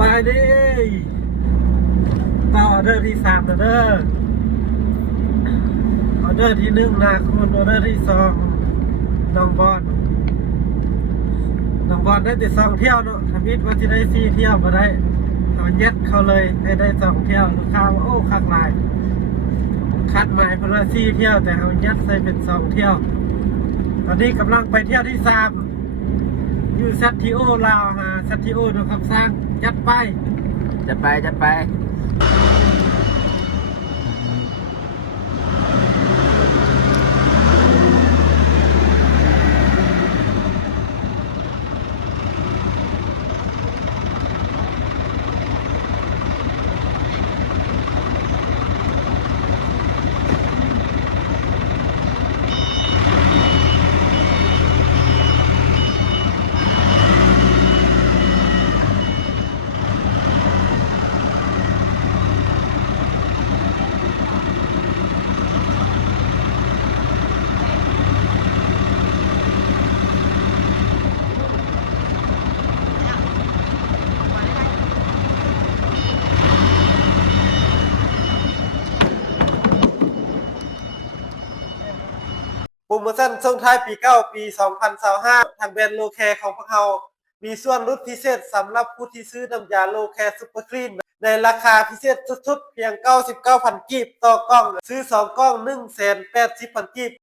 บายดีต่อออเดอร์ที่3เด้อออเดอร์ที่1นะคุณออเดอร์ที่2น้องบอลได้แต่2เที่ยวเนาะทำมิดว่าจะได้4เที่ยวมาได้เอาเย็ดเขาเลยให้ได้2เที่ยวลูกค้าว่าโอ้คักหลายคัดหมายเพราะว่า4เที่ยวแต่เอายัดใส่เป็น2เที่ยวตอนนี้กำลังไปเที่ยวที่3อยู่ซัตทิโอลาวฮะซัตทิโอดูคำสร้างยัดไปจะไปโปรโมชั่นส่งท้ายปีเก้าปี2025ทางแบรนด์โลแคร์ของพวกเรามีส่วนลดพิเศษสำหรับผู้ที่ซื้อน้ำยาโลแคร์ซุปเปอร์คลีนในราคาพิเศษสุดๆเพียง 99,000 กีบต่อกล้องซื้อ2กล้อง 180,000 กีบ